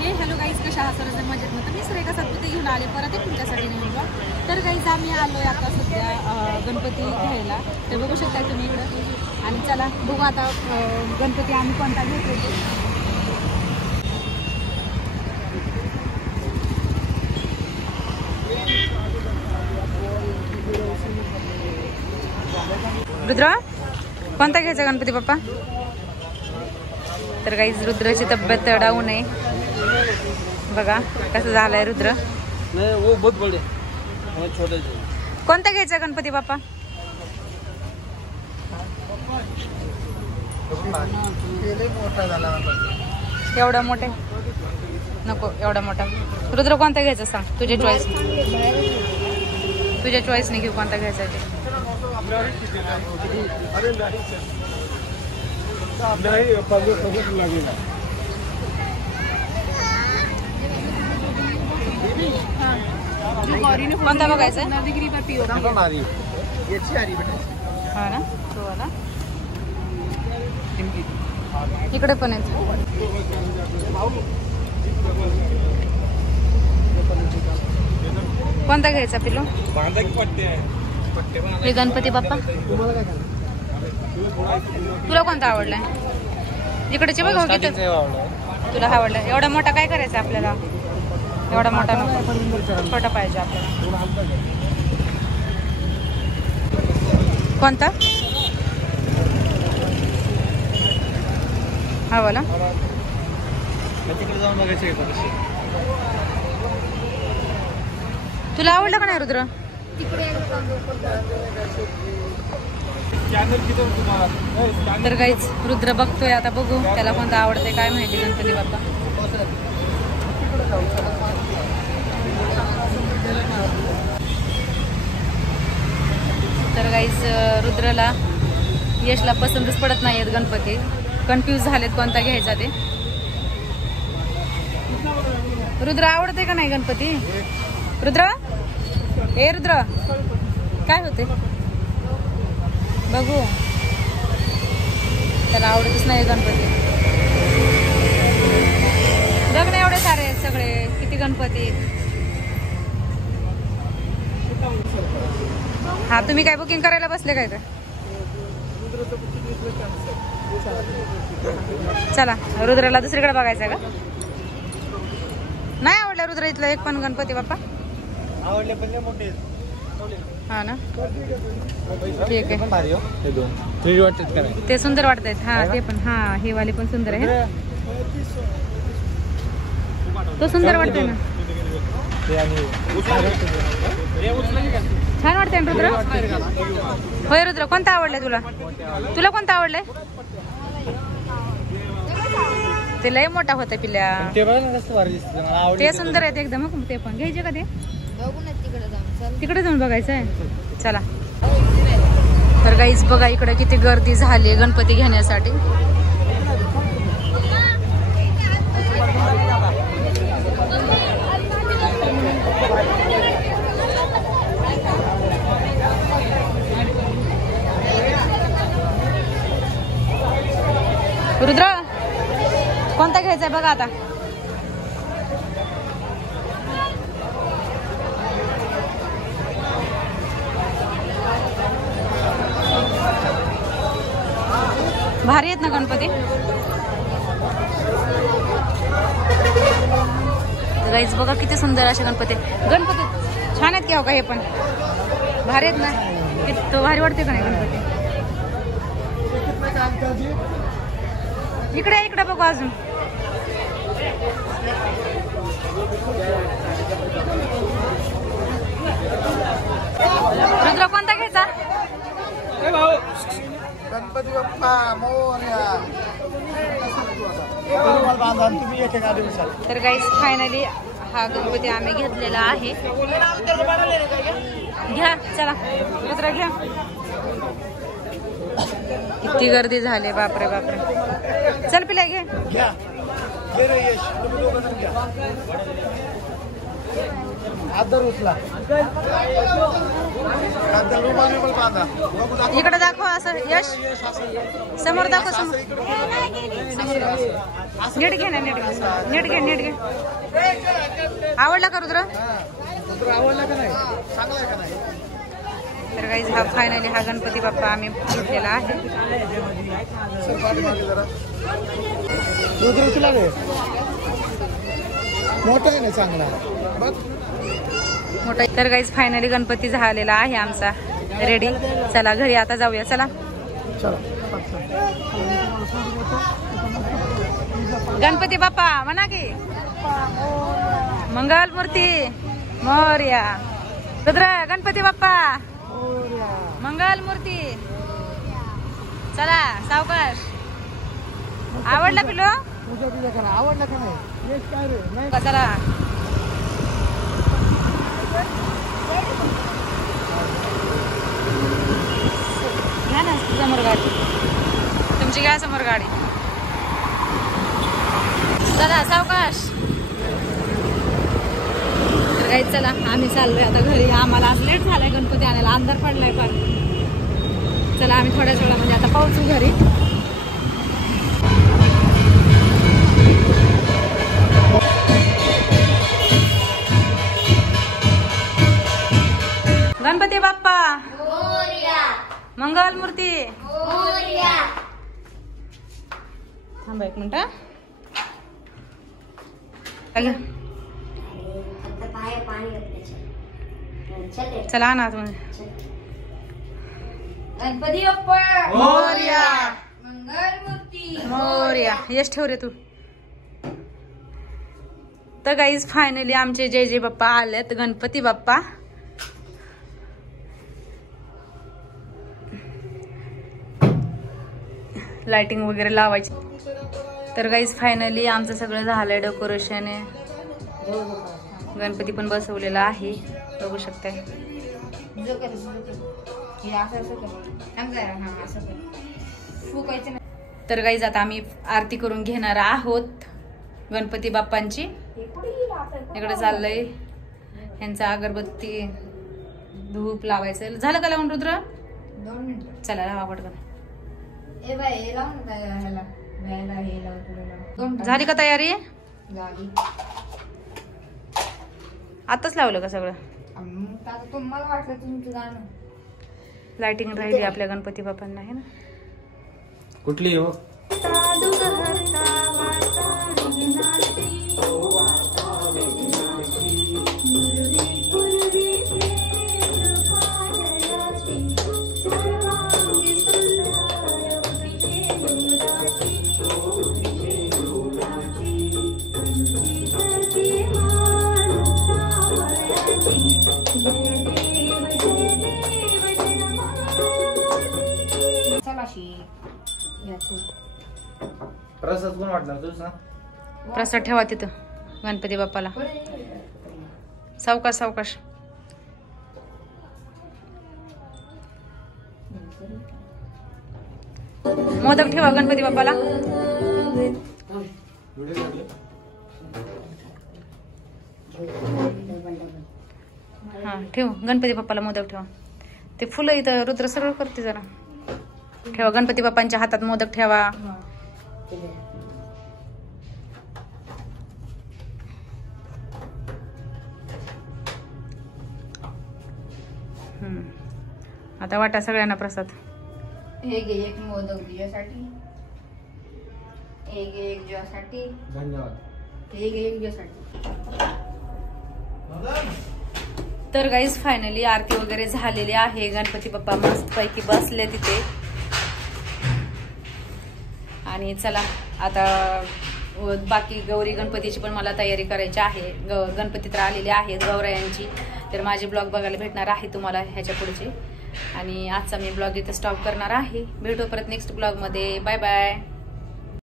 हे hello guys, कशा आहात? सर्वजण मजेत ना? तर मी सुरेखा सातपुते घेऊन आले परत एक तुमच्यासाठी नवीन ब्लॉग. तर गाईज आम्ही आलोय आता सध्या गणपती घ्यायला. तर बघू शकता तुम्ही इकडं. आणि चला बघू आता गणपती आम्ही कोणता घेतो. रुद्र कोणता घ्यायचा गणपती बाप्पा? तर गाईज रुद्राची तब्येत डाऊन आहे बघा कसं झालंय रुद्र. कोणता घ्यायचा गणपती बाप्पा? एवढा मोठे नको, एवढा मोठा. रुद्र कोणता घ्यायचा सांग, तुझ्या चॉईस. तुझ्या चॉईसने घेऊ कोणता घ्यायचा ते. कोणता बघायचा? हा ना, तो वाला. इकडे पण आहे. कोणता घ्यायचा पिलो? हे गणपती बाप्पा. तुला कोणता आवडलाय? इकडेचे बघ. तुला आवडलाय? एवढा मोठा काय करायचा आपल्याला? एवढा मोठा नको, छोटा पाहिजे आपल्याला. कोणता? हा वाला. तुला आवडलं का नाही रुद्र? तर काहीच रुद्र बघतोय आता, बघू त्याला कोणता आवडतंय काय माहिती. गणपती बाप्पा तर काहीच रुद्रला यशला पसंतच पडत नाहीयेत गणपती. कन्फ्यूज झालेत कोणता घ्यायचा ते. रुद्र आवडते का नाही गणपती? रुद्र ए रुद्र काय होते बघू. त्याला आवडतच नाही गणपती. बघ ना एवढे सारे आहेत सगळे, किती गणपती. हा तुम्ही काय बुकिंग करायला बसले काय? चला रुद्राला दुसरीकडे बघायचं का? नाही आवडलं रुद्र इथलं एक पण गणपती बाप्पा? आवडले पण मोठे. हा ना, ठीक आहे. ते सुंदर वाटत आहेत. हा ते पण. हा हे वाले पण सुंदर आहे. तो सुंदर वाटतोय ना. छान वाटतंय रुद्र. होय रुद्र कोणता आवडलाय तुला? तुला कोणता आवडलाय? ते लय मोठा होता पिल्या. ते सुंदर आहेत एकदम. ते पण घ्यायचे का? ते तिकडे जाऊन बघायचं आहे. चला तर गाईज बघा इकडे किती गर्दी झाली गणपती घेण्यासाठी. रुद्र कोणता घ्यायचा आहे बघा आता. भारी आहेत ना गणपती. गाईज बघा किती सुंदर असे गणपती. गणपती छान आहेत की हो का? हे पण भारी आहेत ना. तो भारी वाटते का नाही गणपती? इकडे इकडे बघू अजून. रुद्र कोणता घ्यायचा? गणपती बाप्पा मोरया. तर गाईस फायनली हा गणपती आम्ही घेतलेला आहे. घ्या चला रुद्र घ्या. किती गर्दी झाली बापरे बापरे. चल पिला घे. आदर उचला इकडे दाखव असं यश समोर दाखव समोर नीट घे ना नीट घे आवडला का रुद्र आवडला का नाही चांगला का नाही तर गाईज हा फायनली हा गणपती बाप्पा आम्ही घेतलेला आहे मोठा आहे ना चांगला मोठा. तर गाईज फायनली गणपती झालेला आहे आमचा रेडी. चला घरी आता जाऊया. चला गणपती बाप्पा म्हणा की मंगल मूर्ती मोरया. रुद्र गणपती बाप्पा मंगल मूर्ती. चला सावकाश. आवडला पिलो आवडला का नाही चला घ्या ना समोर गाडी तुमची घ्या समोर गाडी. चला सावकाश. तर काही चला आम्ही चाललोय आता घरी. आम्हाला आज लेट झालाय गणपती आणायला. अंधार पडलाय फार. चला आम्ही थोड्याच वेळा म्हणजे आता पोहोचू घरी. गणपती बाप्पा मंगल मूर्ती. थांबा एक मिनिट. चला ना तुम्ही. गणपती बाप्पा मोरया मंगल मूर्ती मोरया. यश ठेव रे तू. तर गाईज फायनली आमचे जय जय बाप्पा आलेत. गणपती बाप्पा लाइटिंग वगैरे लावायची. तर गाईज फायनली आमचं सगळं झालंय. डेकोरेशन गणपती पण बसवलेला आहे बघू शकताय. तर गाईज आता आम्ही आरती करून घेणार आहोत गणपती बाप्पांची. इकडे चाललंय ह्यांचा अगरबत्ती धूप लावायचं. झालं का लावून रुद्र? 2 मिनिटं. चला लावा पटकन. ए बाई हे लावून काय ह्याला बायला हे लावून पुढे लावून. झाली का तयारी? झाली. आताच लावलं का सगळं? आता तुम्हाला वाटलं तुमचं गाणं लाइटिंग राहिली आपल्या गणपती बाप्पांना आहे ना. कुठली हो प्रसाद कोण वाटणार तुझ ना? प्रसाद ठेवा तिथं गणपती बाप्पाला. सावकाश सावकाश. मोदक ठेवा गणपती बाप्पाला. हा ठेव गणपती बाप्पाला मोदक ठेवा. ते फुलं इथं रुद्र सगळं करते जरा. ठेवा गणपती बाप्पांच्या हातात मोदक ठेवा. आता वाटा सगळ्यांना प्रसाद. हे घे एक मोदक तुझ्यासाठी. हे घे एक तुझ्यासाठी. धन्यवाद. हे घे एक तुझ्यासाठी. तर गाईज फायनली आरती वगैरे झालेली आहे. गणपती बाप्पा मस्त पैकी बसले तिथे. आणि चला आता बाकी गौरी गणपतीची पण मला तयारी करायची आहे. गणपती तर आलेले आहेत गौरायांची. तर माझे ब्लॉग बघायला भेटणार आहे तुम्हाला ह्याच्या पुढचे. आणि आजचा मी ब्लॉग इथे स्टॉप करणार आहे. भेटू परत नेक्स्ट ब्लॉग मध्ये. Bye bye.